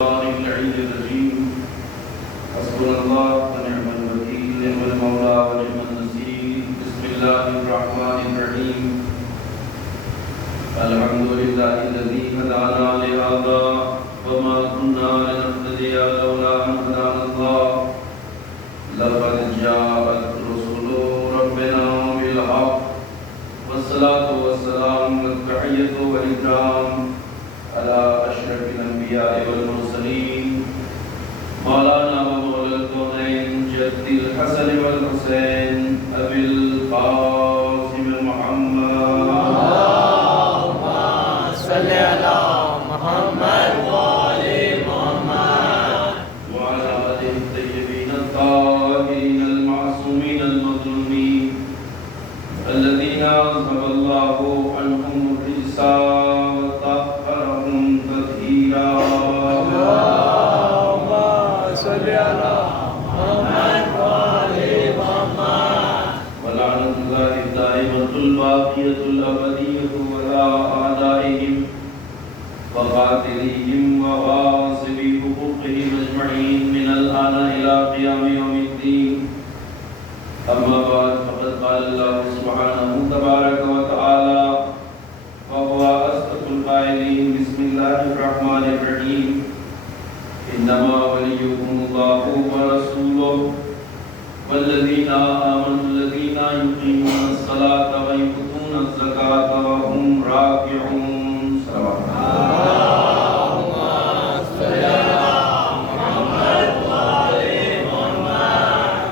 اللعين الرجيم حسبنا الله ونعم الوكيل نعم المولى ونعم النصير بسم الله الرحمن الرحيم الحمد لله الذي هدانا لهذا وما كنا لنهتدي لولا أن هدانا الله لقد جاءت رسل ربنا بالحق والصلاة والسلام والتحية والإكرام على أشرف الأنبياء والمرسلين مولانا ومولى الكونين جد الحسن والحسين أبي القاسم محمد اللهم صل على محمد وآل محمد وعلى آله الطيبين الطاهرين المعصومين المظلومين الذين أذهب الله عنهم الرجس وطهرهم تطهيرا اللهم صل على محمد وآل محمد ولعنة الله الدائمة الباقية الأبدية على أعدائهم وقاتليهم وغاصبي حقوقهم أجمعين من الآن إلى قيام يوم الدين أما بعد فقد قال الله سبحانه تبارك وتعالى وهو أصدق القائلين بسم الله الرحمن الرحيم إنما وليكم الله ورسوله والذين آمنوا الذين يقيمون الصلاة ويؤتون الزكاة وهم راكعون صلوات اللهم صل على محمد وآل محمد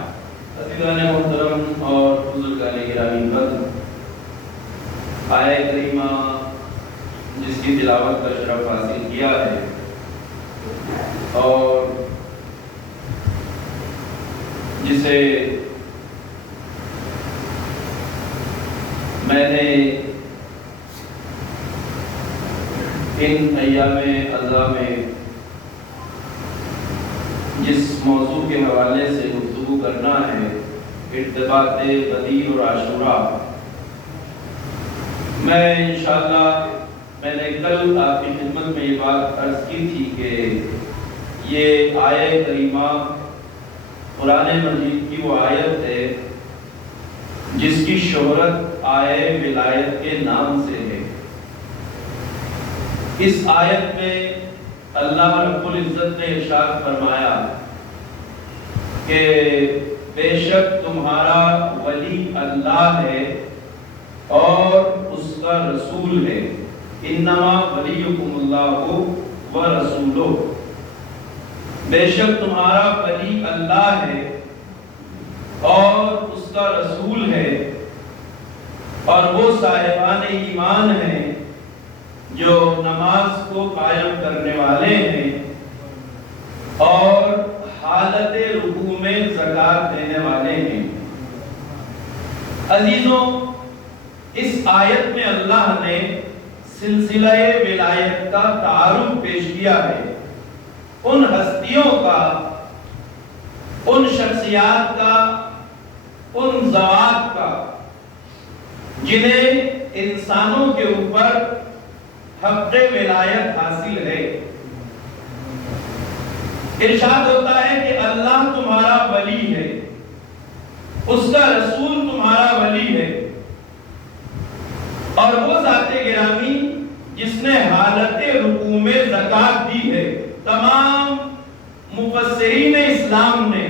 عزیزان محترم اور بزرگان گرامی قدر آیہ کریمہ جس کی تلاوت کا شرف حاصل کیا ہے اور جسے میں نے ان ایام اضحیٰ میں جس موضوع کے حوالے سے گفتگو کرنا ہے ارتباط بدیع اور عاشوراء، میں انشاءاللہ میں نے کل آپ کی خدمت میں یہ بات عرض کی تھی کہ یہ آیہ کریمہ قرآن مجید کی وہ آیت ہے جس کی شہرت آیہ ولایت کے نام سے ہے۔ اس آیت میں اللہ رب العزت نے ارشاد فرمایا کہ بے شک تمہارا ولی اللہ ہے اور اس کا رسول ہے، انما ولیکم اللہ ورسولہ، بے شک تمہارا ولی اللہ ہے اور اس کا رسول ہے، اور وہ صاحبان ایمان ہیں جو نماز کو قائم کرنے والے ہیں اور حالت رکوع میں زکوٰۃ دینے والے ہیں۔ عزیزوں، اس آیت میں اللہ نے سلسلہ ولایت کا تعارف پیش کیا ہے، ان ہستیوں کا، ان شخصیات کا، ان ذوات کا جنہیں انسانوں کے اوپر حق ولایت حاصل ہے۔ ارشاد ہوتا ہے کہ اللہ تمہارا ولی ہے، اس کا رسول تمہارا ولی ہے، اور وہ ذات گرامی جس نے حالت رکوع میں زکوٰۃ دی ہے۔ تمام مفسرین اسلام نے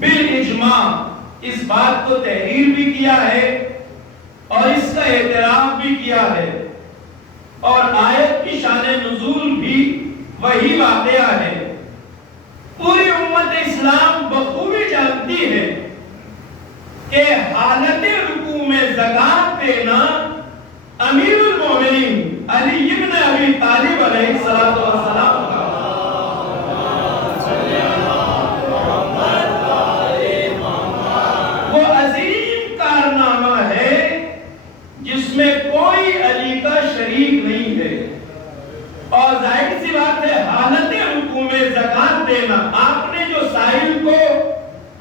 بالاجماع اس بات کو تحریر بھی کیا ہے اور اس کا اعتراف بھی کیا ہے، اور آیت کی شان نزول بھی وہی واقعہ ہے۔ پوری امت اسلام بخوبی جانتی ہے کہ حالت رکوع میں زکوٰۃ دینا امیر المومنین علی ابن ابی طالب علیہ الصلوۃ والسلام کا وہ عظیم کارنامہ ہے جس میں کوئی علی کا شریک نہیں ہے، اور ظاہر سی بات ہے حالت رکوع میں زکوٰۃ دینا، آپ نے جو سائل کو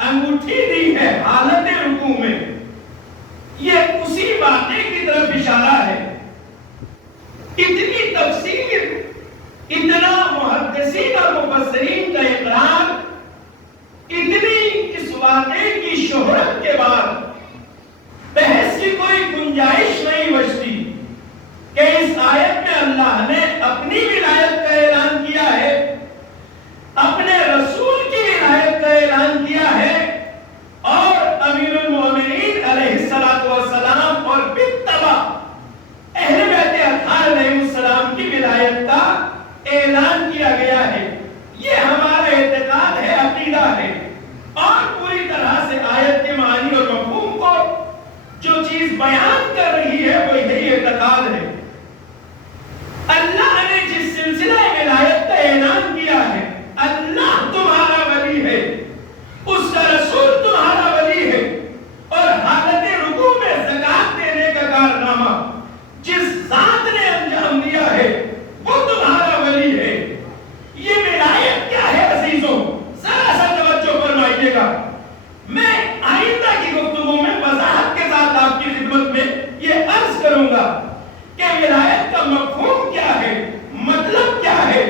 انگوٹھی دی ہے حالت رکوع میں، یہ اسی واقعے کی طرف اشارہ ہے۔ اتنی تفسیر، اتنا کیا گیا ہے، یہ ہمارا اعتقاد ہے، عقیدہ ہے، اور پوری طرح سے آیت کے معنی اور مفہوم کو جو چیز بیان کر رہی ہے وہ یہی اعتقاد ہے۔ اللہ نے جس سلسلہ ولایت کا اعلان کیا ہے، اللہ تمہارا ولی ہے، اس کا رسول تمہارا ولی ہے، اور حالت رکوع میں زکات دینے کا کارنامہ جس ذات نے انجام دیا ہے وہ تمہارا ولی ہے۔ یہ ولایت کیا ہے عزیزوں؟ ذرا سا توجہ فرمائیے گا۔ میں آئندہ کی گفتگو میں وضاحت کے ساتھ آپ کی خدمت میں یہ عرض کروں گا کہ ولایت کا مفہوم کیا ہے، مطلب کیا ہے،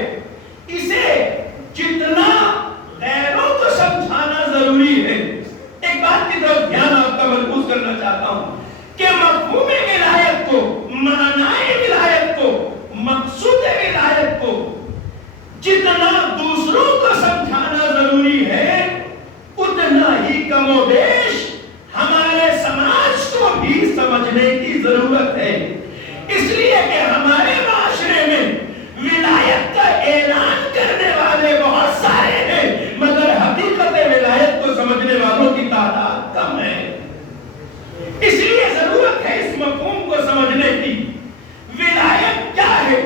اسے جتنا غیروں کو سمجھانا ضروری ہے۔ ایک بات کی طرف دھیان آپ کا مرکوز کرنا چاہتا ہوں کہ مفہوم ولایت کو، معنی ولایت کو، مقصود ولایت کو جتنا دوسروں کو سمجھانا ضروری ہے، اتنا ہی کم و بیش ہمارے سماج کو بھی سمجھنے کی ضرورت ہے۔ اس لیے کہ ہمارے معاشرے میں ولایت کا اعلان کرنے والے بہت سارے ہیں، مگر حقیقت ولایت کو سمجھنے والوں کی تعداد کم ہے۔ اس لیے ضرورت ہے اس مفہوم کو سمجھنے کی۔ ولایت کیا ہے؟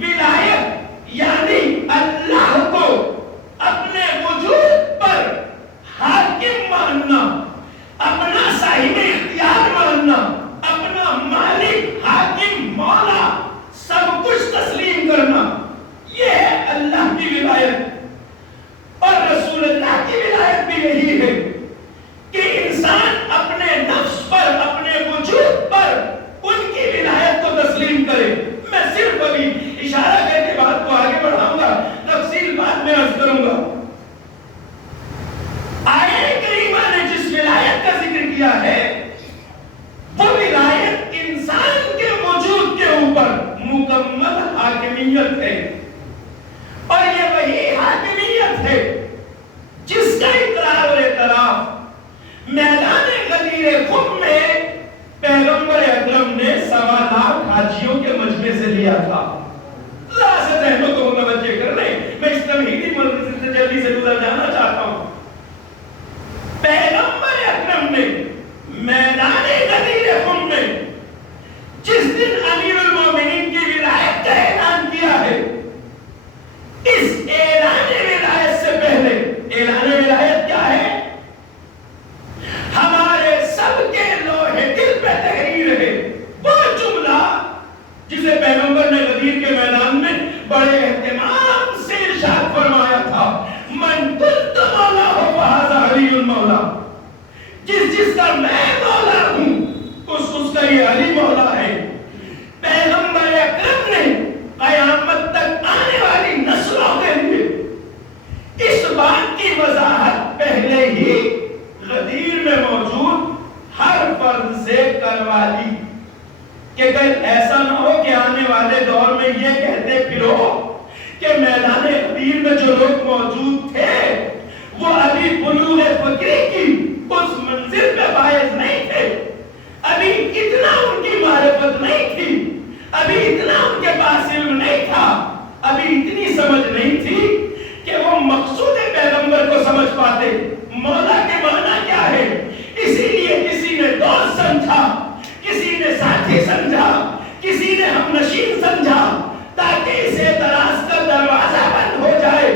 ولایت یعنی اللہ کو اپنے وجود پر حاکم ماننا، اپنا صاحب اختیار ماننا، اپنا مالک، حاکم، مولا، سب کچھ تسلیم کرنا، یہ ہے اللہ کی ولایت۔ اور رسول اللہ کی ولایت بھی یہی ہے کہ انسان اپنے نفس پر، اپنے وجود پر ان کی ولایت کو تسلیم کرے۔ میں صرف ابھی اشارہ کر کے بات کو آگے بڑھاؤں گا، تفصیل بعد میں عرض کروں گا۔ آیت کریمہ نے جس ولایت کا ذکر کیا ہے وہ ولایت انسان کے وجود کے اوپر مکمل حاکمیت ہے، اور یہ وہی حاکمیت ہے جس کا اقرار اور اعتراف میدان غدیر خم میں پیغمبر اکرم نے 1.25 حاجیوں کے مجمع سے لیا تھا۔ ذرا سے ذہنوں کو متوجہ کر لیں، میں اس تمہیدی مرکز سے جلدی سے گزر جانا چاہتا ہوں۔ پیغمبر اکرم نے میدان غدیر خم میں جس دن امیر المومنین کی ولایت کا اعلان کیا ہے، اس اعلان ولایت سے پہلے، اعلان ولایت کیا ہے؟ ہمارے سب کے لوہے دل پہ تحریر ہے وہ جملہ جسے پیغمبر نے غدیر کے میدان میں بڑے اہتمام سے ارشاد فرمایا تھا، من کنت مولا ہو فہذا علی المولا، جس کا میں مولا ہوں اس کا یہ علی مولا ہے۔ پیغمبر اکرم نے قیامت تک آنے والی نسلوں کے لیے اس بات کی وضاحت پہلے ہی غدیر میں موجود ہر فرد سے کروا لی کہ کہیں ایسا نہ ہو کہ آنے والے دور میں یہ کہتے پھرو کہ میدان غدیر میں جو لوگ موجود تھے وہ ابھی بلوغ فکری کی اس منزل پہ فائز نہیں تھے، ابھی اتنا ان کی معرفت نہیں تھی، ابھی اتنا ان کے پاس علم نہیں تھا، ابھی اتنی سمجھ نہیں تھی کہ وہ مقصود پیغمبر کو سمجھ پاتے، مولا کے معنی کیا ہے۔ اسی لیے کسی نے دوست سمجھا، کسی نے ساتھی سمجھا، کسی نے ہم نشین سمجھا تاکہ اس اعتراض کا دروازہ بند ہو جائے۔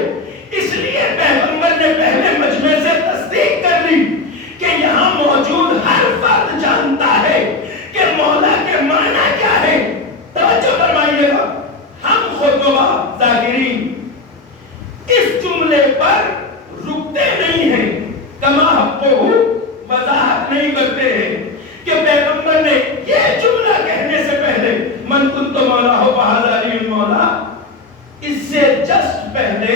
اس لیے پیغمبر نے پہلے مجمع سے تصدیق کر لی کہ یہاں موجود ہر فرد جانتا ہے کہ مولا کے معنی کیا ہے۔ توجہ فرمائیے گا، ہم خطبہ ذاکرین اس جملے پر رکتے نہیں ہیں، کما حقہ وضاحت نہیں کرتے ہیں کہ پیغمبر نے یہ جملہ کہنے سے پہلے من کنت مولا ہو فہذا علی المولا، اس سے جسٹ پہلے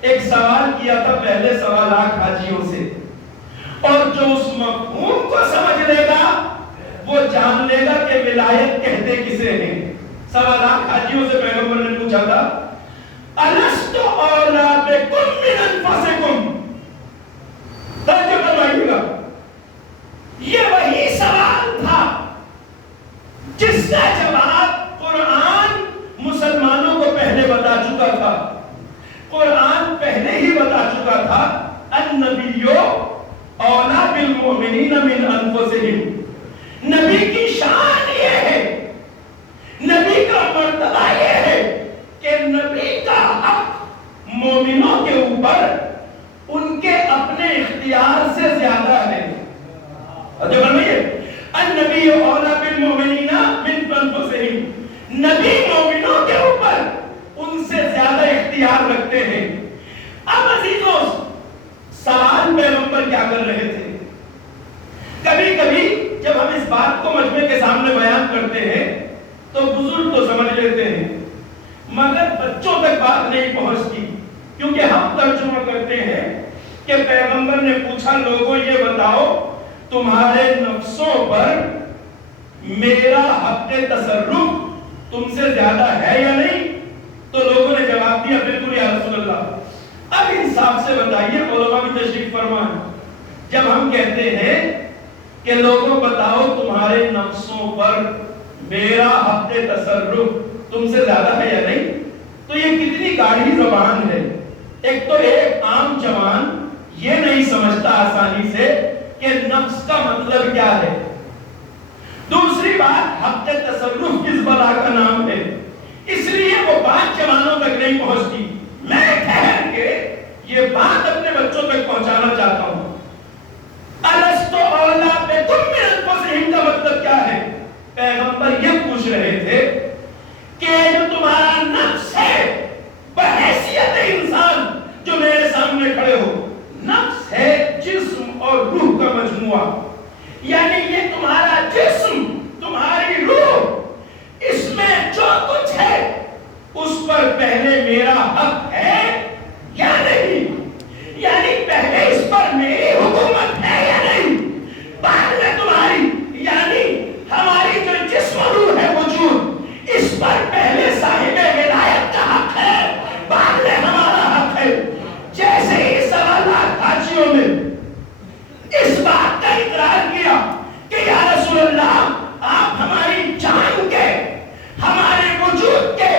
ایک سوال کیا تھا پہلے 1.25 حاجیوں سے، اور جو اس مفہوم کو سمجھ لے گا وہ جان لے گا کہ ولایت کہتے کسے ہیں۔ 1.25 حاجیوں سے پیغمبر نے پوچھا تھا الست اولا بکم من انفسکم، توجہ فرمائیے گا، یہ وہی سوال تھا جس کا جواب قرآن مسلمانوں کو پہلے بتا چکا تھا۔ قرآن پہلے ہی بتا چکا تھا النبیو اولا بالمؤمنین من انفسہم، نبی کی شان یہ ہے، نبی کا مرتبہ یہ ہے کہ نبی کا حق مومنوں کے اوپر ان کے اپنے اختیار سے زیادہ ہے۔ جو فرمائیے النبی اولا بالمؤمنین من انفسہم، نبی مومنوں کے اوپر ان سے زیادہ اختیار رکھتے ہیں۔ اب عزیزوں سوال پیغمبر کیا کر رہے تھے؟ کبھی کبھی جب ہم اس بات کو مجمع کے سامنے بیان کرتے ہیں تو بزرگ تو سمجھ لیتے ہیں مگر بچوں تک بات نہیں پہنچتی، کیونکہ ہم ترجمہ کرتے ہیں کہ پیغمبر نے پوچھا لوگوں یہ بتاؤ تمہارے نفسوں پر میرا حق تصرف تم سے زیادہ ہے یا نہیں؟ تو لوگوں نے جواب دیا بالکل یا رسول اللہ۔ اب انصاف سے بتائیے، علماء بھی تشریف فرمائیں، جب ہم کہتے ہیں کہ لوگوں بتاؤ تمہارے نفسوں پر میرا حق تصرف تم سے زیادہ ہے یا نہیں، تو یہ کتنی گاڑی زبان ہے۔ ایک تو ایک عام جوان یہ نہیں سمجھتا آسانی سے کہ نفس کا مطلب کیا ہے، دوسری بات حق تصرف کس بلا کا نام ہے، اس لیے وہ بات جوانوں تک نہیں پہنچتی۔ میں ٹھہر کے یہ بات اپنے بچوں تک پہنچانا چاہتا ہوں۔ الستو اولا بکم من انفسہم کا مطلب کیا ہے؟ پیغمبر یہ پوچھ رہے تھے کہ جو تمہارا نفس ہے بحیثیت انسان جو میرے سامنے کھڑے ہو، نفس ہے جسم اور روح کا مجموعہ، یعنی یہ تمہارا جسم تمہاری روح، اس میں جو کچھ ہے اس پر پہلے میرا حق ہے یا نہیں، یعنی پہلے اس پر میری حکومت ہے یا نہیں، بعد میں تمہاری، یعنی ہماری جو جسم و روح ہے وجود، اس پر پہلے صاحب ولایت کا حق ہے، بعد میں ہمارا حق ہے۔ جیسے ہی سوالات حاجیوں نے اس بات کا اقرار کیا کہ یا رسول اللہ آپ ہماری جان کے، ہمارے وجود کے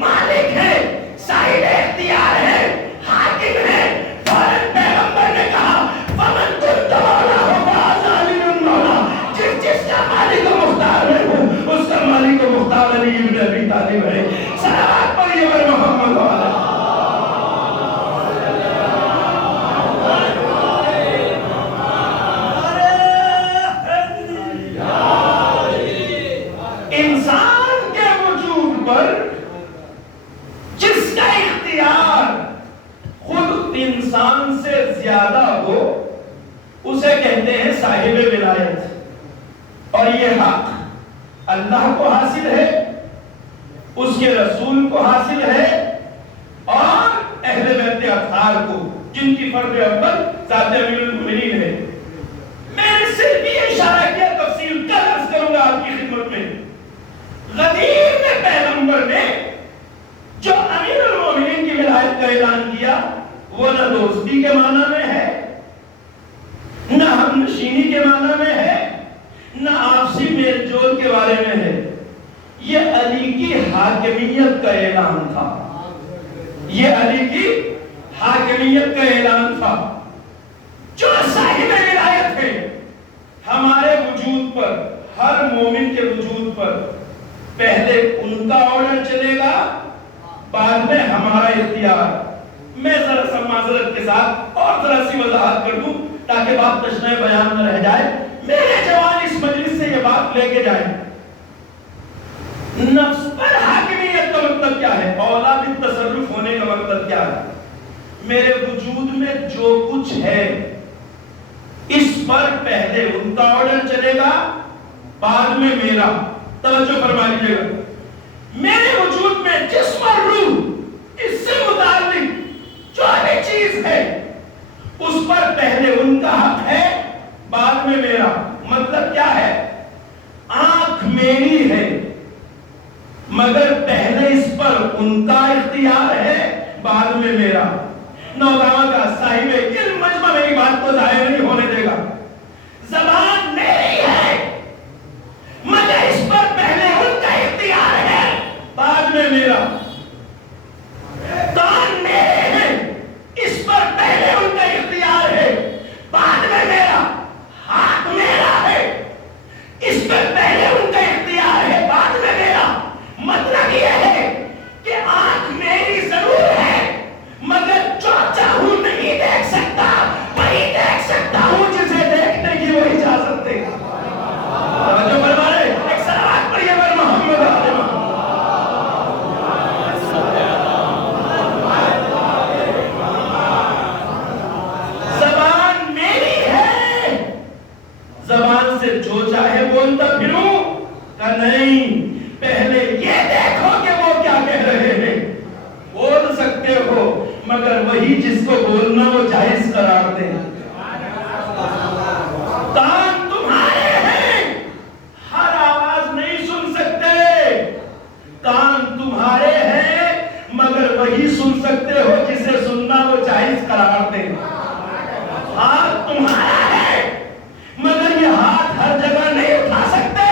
مالک ہیں، صاحب اختیار ہیں، حاکم ہیں، فوراً پیغمبر نے کہا فمن کنت مولا فہذا علی مولا، جس کا مالک و مختار میں ہوں اس کا مالک و مختار علی ابن ابی طالب ہے۔ صلوات پڑھیے بر محمد والا۔ انسان کے وجود پر جس کا اختیار خود انسان سے زیادہ ہو اسے کہتے ہیں صاحب ولایت، اور یہ حق اللہ کو حاصل ہے، اس کے رسول کو حاصل ہے، اور اہل بیت اطہار کو جن کی فرد اول ذات امیر المؤمنین ہے۔ میں نے صرف یہ اشارہ کیا، تفصیل کل عرض کروں گا آپ کی خدمت میں۔ غدیر میں پیغمبر نے جو امیر المومنین کی ولایت کا اعلان کیا وہ نہ دوستی کے معنی میں ہے، نہ ہم نشینی کے معنی میں ہے، نہ آپسی میل جول کے بارے میں ہے، یہ علی کی حاکمیت کا اعلان تھا، یہ علی کی حاکمیت کا اعلان تھا۔ جو صاحب ولایت ہے ہمارے وجود پر، ہر مومن کے وجود پر پہلے ان کا آرڈر چلے گا، بعد میں ہمارا اختیار۔ میں ذرا سا معذرت کے ساتھ اور ذرا سی وضاحت کر دوں تاکہ بات تشنہ بیان نہ رہ جائے، میرے جوان اس مجلس سے یہ بات لے کے جائیں۔ نفس پر حاکمیت کا مطلب کیا ہے؟ اولا بالتصرف ہونے کا مطلب کیا ہے؟ میرے وجود میں جو کچھ ہے اس پر پہلے ان کا آرڈر چلے گا، بعد میں میرا۔ توجہ فرما لیجیے گا، میرے وجود میں جسم اور روح اس سے متعلق جو بھی چیز ہے اس پر پہلے ان کا حق ہے، بعد میں میرا۔ مطلب کیا ہے؟ آنکھ میری ہے مگر پہلے اس پر ان کا اختیار ہے، بعد میں میرا۔ نوگاں کا صاحب علم مجمع میری بات کو ظاہر نہیں ہونے دے گا۔ زبان میری ہے مگر اس پر پہلے ان کا اختیار ہے، بعد میں میرا۔ کان میرے مگر وہی جس کو بولنا وہ جائز قرار دیں۔ کان تمہارے ہیں، ہر آواز نہیں سن سکتے، کان تمہارے ہیں مگر وہی سن سکتے ہو جسے سننا وہ جائز قرار دیں۔ ہاتھ تمہارا ہے مگر یہ ہاتھ ہر جگہ نہیں اٹھا سکتے،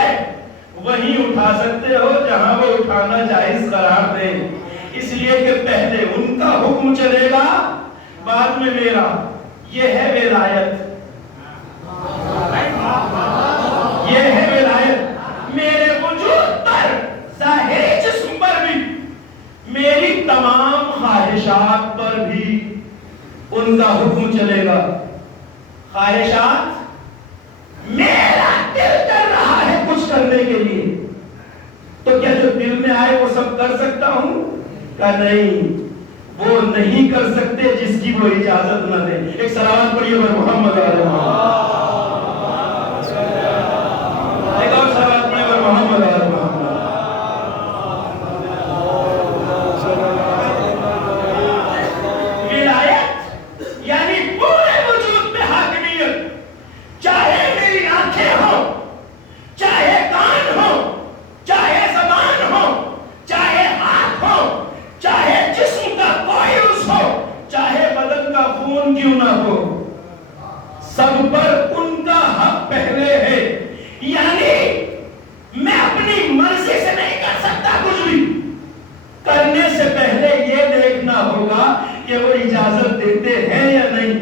وہیں اٹھا سکتے ہو جہاں وہ اٹھانا جائز قرار دیں۔ اس لیے کہ پہلے ان کا حکم چلے گا، بعد میں میرا۔ یہ ہے ولایت، یہ ہے ولایت۔ میرے وجود پر، ظاہری جسم پر بھی، میری تمام خواہشات پر بھی ان کا حکم چلے گا۔ خواہشات، میرا دل کر رہا ہے کچھ کرنے کے لیے، تو کیا جو دل میں آئے وہ سب کر سکتا ہوں؟ کہ نہیں، وہ نہیں کر سکتے جس کی وہ اجازت نہ دیں۔ ایک صلوات پڑھیے پر محمد علیہ محمد، ایک اور صلوات پڑھیے پر محمد علیہ محمد۔ ولایت یعنی پورے وجود میں حاکمیت، چاہے میری آنکھیں ہو، چاہے کان ہو، چاہے زبان ہو، چاہے ہاتھ ہو، چاہے جسم کا کوئی عضو ہو، چاہے بدن کا خون کیوں نہ ہو، سب پر ان کا حق پہلے ہے۔ یعنی میں اپنی مرضی سے نہیں کر سکتا کچھ بھی، کرنے سے پہلے یہ دیکھنا ہوگا کہ وہ اجازت دیتے ہیں یا نہیں۔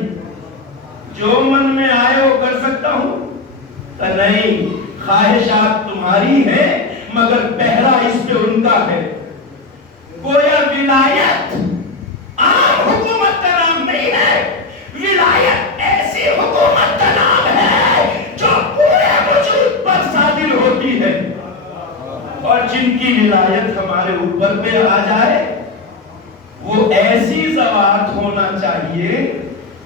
جو من میں آئے وہ کر سکتا ہوں کہ نہیں، خواہشات تمہاری ہیں مگر پہلا اس پہ ان کا ہے۔ گویا ولایت عام حکومت کا نام نہیں ہے، ولایت ایسی حکومت کا نام ہے جو پورے وجود پر صادر ہوتی ہے، اور جن کی ولایت ہمارے اوپر پہ آ جائے وہ ایسی ذوات ہونا چاہیے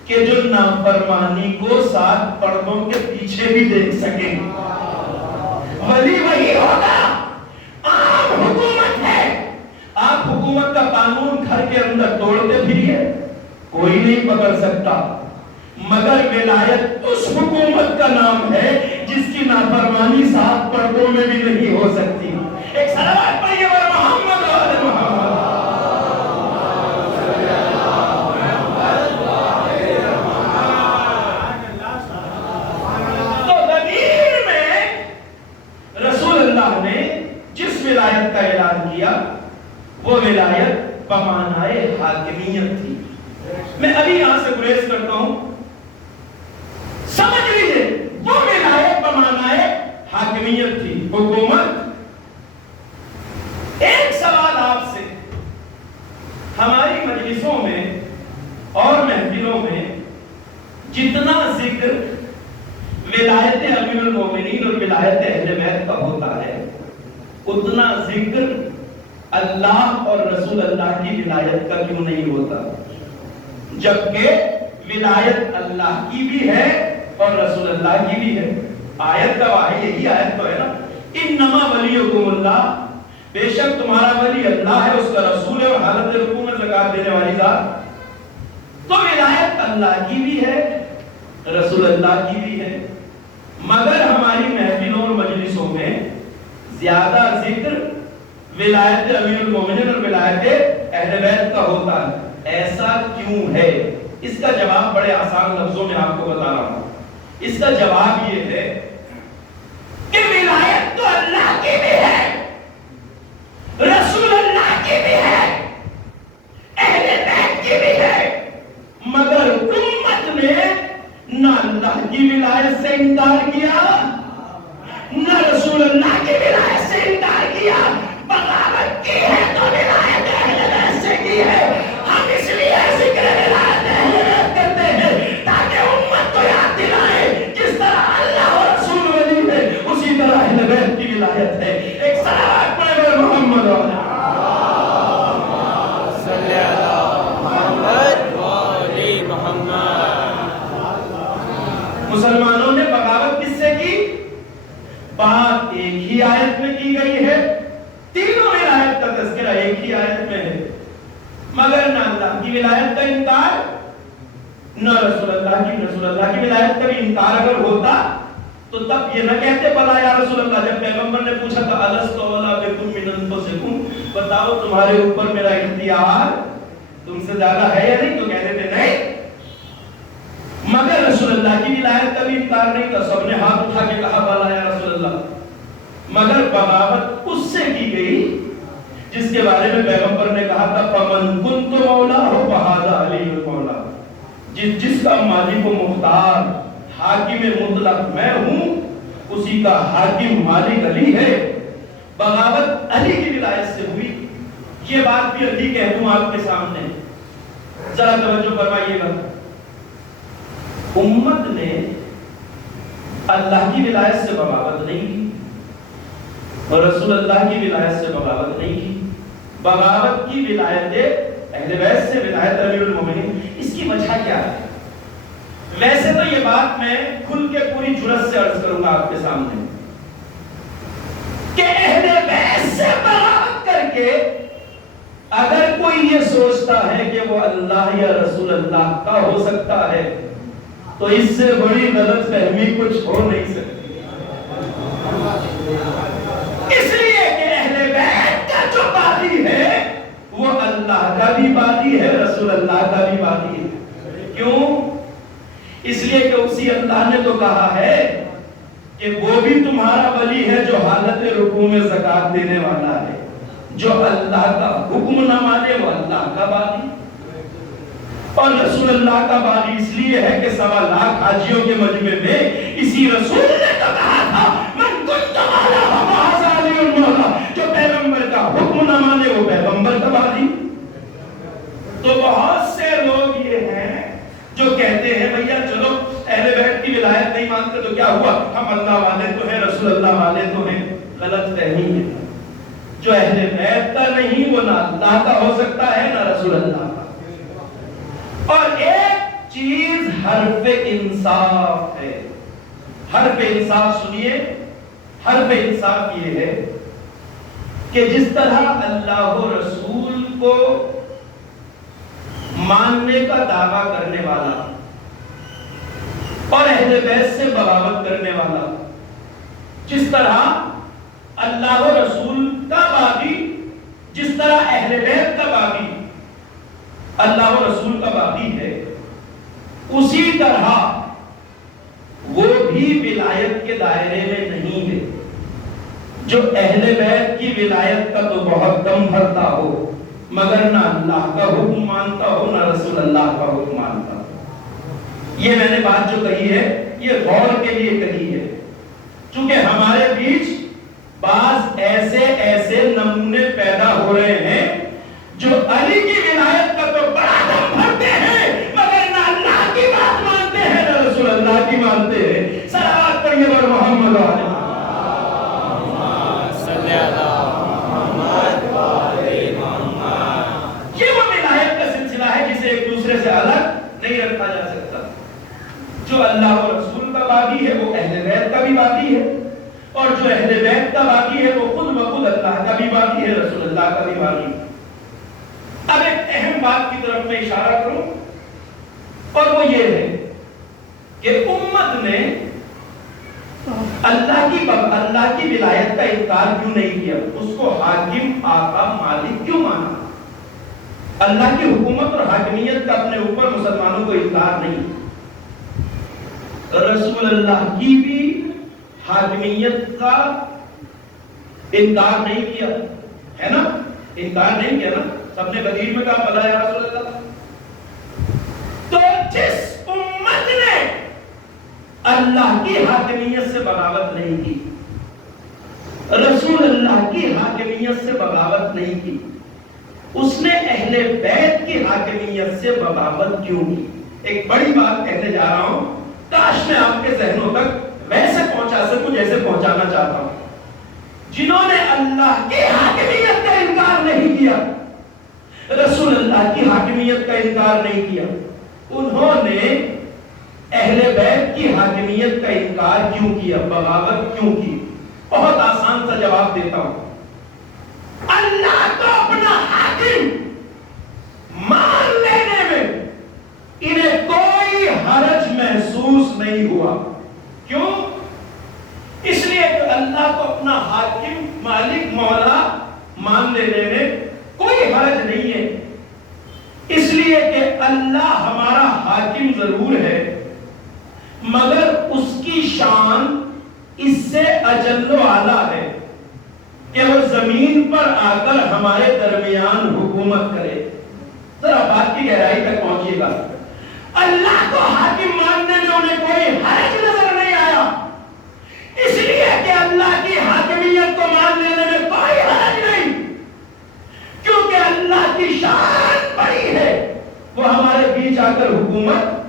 کہ جو نافرمانی کو ساتھ پردوں کے پیچھے بھی دیکھ سکیں۔ ولی وہی ہوگا، عام حکومت ہے۔ آپ حکومت کا قانون گھر کے اندر توڑتے پھریے، کوئی نہیں پکڑ سکتا، مگر ولایت اس حکومت کا نام ہے جس کی نافرمانی ساتھ پردوں میں بھی نہیں ہو سکتی۔ ایک صلوات پڑھیے پر محمد علیہ محمد۔ تو غدیر میں رسول اللہ نے جس ولایت کا اعلان کیا وہ ولایت بمعنائے حاکمیت تھی۔ میں ابھی یہاں سے گریز کرتا ہوں، سمجھ لیجئے وہ ولایت بمعنائے حاکمیت تھی، حکومت۔ ایک سوال آپ سے، ہماری مجلسوں میں اور محفلوں میں جتنا ذکر ولایت امیر المومنین اور ولایت اہل بیت کا ہوتا ہے، اتنا ذکر اللہ اور رسول اللہ کی ولایت کا کیوں نہیں ہوتا؟ جبکہ ولایت اللہ کی بھی ہے اور رسول اللہ کی بھی ہے۔ آیت کا واحد یہی آیت تو ہے نا، انما ولیکم اللہ، بے شک تمہارا ولی اللہ ہے، اس کا رسول ہے اور حالت رکوع میں زکات دینے والی ذات۔ تو ولایت اللہ کی بھی ہے، رسول اللہ کی بھی ہے، مگر ہماری محفلوں اور مجلسوں میں زیادہ ذکر ولایت امیر المومنین اور ولایت اہل بیت کا ہوتا ہے۔ ایسا کیوں ہے؟ اس کا جواب بڑے آسان لفظوں میں آپ کو بتا رہا ہوں۔ اس کا جواب یہ ہے کہ ولایت تو اللہ کی بھی ہے، رسول اللہ کی بھی ہے، اہل بیت کی بھی ہے، مگر امت نے نہ اللہ کی ولایت سے انکار کیا، نہ رسول اللہ کی ولایت سے انکار کیا۔ بغاوت کی ہے تو ولایت اہل بیت سے کی ہے۔ ہم اس لیے ذکر ولایت اہل بیت کرتے ہیں تاکہ امت کو یاد دلائے جس طرح اللہ اور رسول ولی ہے اسی طرح اہل بیت کی ولایت ہے۔ ایک صلوات پڑھے پر محمد علیہ مسلمانوں نے بغاوت کس سے کی؟ بات ایک ہی کی ولایت کا انکار نہ رسول اللہ کی ولایت کا بھی انکار اگر ہوتا تو تب یہ نہ کہتے بلا یا رسول اللہ. جب پیغمبر نے پوچھا تھا الست اولا بکم من انفسکم, بتاؤ تمہارے اوپر میرا اختیار تم سے زیادہ ہے یا نہیں, تو کہتے تھے نہیں. مگر رسول اللہ کی ولایت کا بھی انکار نہیں تھا, سب نے ہاتھ اٹھا کے کہا بلا یا رسول اللہ. مگر بغاوت اس سے کی گئی جس کے بارے میں پیغمبر نے کہا تھا فمن کنت مولا ہو فہذا علی المولا, جس کا مالک و مختار حاکم مطلق میں ہوں اسی کا حاکم مالک علی ہے. بغاوت علی کی ولایت سے ہوئی. یہ بات بھی علی کہہ دوں آپ کے سامنے, ذرا توجہ فرمائیے گا. امت نے اللہ کی ولایت سے بغاوت نہیں کی اور رسول اللہ کی ولایت سے بغاوت نہیں کی. بغاوت کی ولایت اہل بیت سے ولایت امیر المومنین, اس کی وجہ کیا ہے؟ ویسے تو یہ بات میں کھل کے پوری جرأت سے عرض کروں گا آپ کے سامنے کہ اہل بیت سے بغاوت کر کے اگر کوئی یہ سوچتا ہے کہ وہ اللہ یا رسول اللہ کا ہو سکتا ہے تو اس سے بڑی غلط فہمی کچھ ہو نہیں سکتی. اس لیے کہ اہل بیت کا جو باغی ہے وہ اللہ کا بھی باغی ہے, رسول اللہ کا بھی باغی ہے. کیوں؟ اس لیے کہ اسی اللہ نے تو کہا ہے کہ وہ بھی تمہارا ولی ہے جو حالت رکوع میں زکات دینے والا ہے. جو اللہ کا حکم نہ مانے وہ اللہ کا باغی, اور رسول اللہ کا باغی اس لیے ہے کہ 1.25 لاکھ حاجیوں کے مجمع میں اسی رسول نے تو کہا تھا من کنت مولا فہذا علی المولا, جو پیغمبر کا حکم نہ مانے وہ پیغمبر کا باغی. تو بہت سے لوگ یہ ہیں جو کہتے ہیں بھیا چلو اہل بیت کی ولایت نہیں مانتے تو کیا ہوا, ہم اللہ والے تو ہیں رسول اللہ والے تو ہیں. غلط فہمی ہے. جو اہل بیت کا نہیں وہ نہ اللہ کا ہو سکتا ہے نہ رسول اللہ کا. اور ایک چیز حرف انصاف ہے. حرف انصاف سنیے, حرف انصاف یہ ہے کہ جس طرح اللہ و رسول کو ماننے کا دعویٰ کرنے والا اور اہل بیت سے بغاوت کرنے والا, جس طرح اللہ و رسول کا باغی, جس طرح اہل بیت کا باغی اللہ و رسول کا باغی ہے, اسی طرح وہ بھی ولایت کے دائرے میں نہیں ہے. جو اہل بیت کی ولایت کا تو بہت دم بھرتا ہو مگر نہ اللہ کا حکم مانتا ہو نہ رسول اللہ کا حکم مانتا ہو. یہ میں نے بات جو کہی ہے یہ غور کے لیے کہی ہے, چونکہ ہمارے بیچ بعض ایسے نمونے پیدا ہو رہے ہیں جو علی کی ولایت کا تو بڑا دم بھرتے ہیں مگر نہ اللہ کی بات مانتے ہیں نہ رسول اللہ کی مانتے ہیں. صلوات پڑھیے بر محمد علیہ سے الگ نہیں رکھا جا سکتا. جو اللہ و رسول کا باغی ہے وہ اہل بیت کا بھی باغی ہے, اور جو اہل بیت کا باغی ہے وہ خود بخود اللہ کا بھی باغی ہے, رسول اللہ کا بھی باغی. اب ایک اہم بات کی طرف میں اشارہ کروں اور وہ یہ ہے کہ امت نے اللہ کی ولایت کا انکار کیوں نہیں کیا, اس کو حاکم آقا مالک کیوں مانا. اللہ کی حکومت اور حاکمیت کا اپنے اوپر مسلمانوں کو انکار نہیں. رسول اللہ کی بھی حاکمیت کا انکار نہیں کیا ہے نا, انکار نہیں کیا نا. سب نے غدیر میں کہا بلا یا رسول اللہ. تو جس امت نے اللہ کی حاکمیت سے بغاوت نہیں کی, رسول اللہ کی حاکمیت سے بغاوت نہیں کی, اس نے اہل بیت کی حاکمیت سے بغاوت کیوں کی. ایک بڑی بات کہنے جا رہا ہوں, کاش میں آپ کے ذہنوں تک ویسے پہنچا سکوں جیسے پہنچانا چاہتا ہوں. جنہوں نے اللہ کی حاکمیت کا انکار نہیں کیا, رسول اللہ کی حاکمیت کا انکار نہیں کیا, انہوں نے اہل بیت کی حاکمیت کا انکار کیوں کیا, بغاوت کیوں کی. بہت آسان سا جواب دیتا ہوں. اللہ کو اپنا حاکم مان لینے اپنا حاکم مالک مولا مان لینے میں کوئی حرج نہیں ہے، اس لیے کہ اللہ ہمارا حاکم ضرور ہے مگر اس کی شان اس سے اجل و اعلیٰ ہے کہ وہ زمین پر آ کر ہمارے درمیان حکومت کرے۔ ذرا بات کی گہرائی تک پہنچیے گا۔ اللہ کو حاکم ماننے میں انہیں کوئی حرج نظر نہیں آیا، اس لیے کہ اللہ کی حاکمیت کو مان لینے میں کوئی حرج نہیں، کیونکہ اللہ کی شان بڑی ہے، وہ ہمارے بیچ آ کر حکومت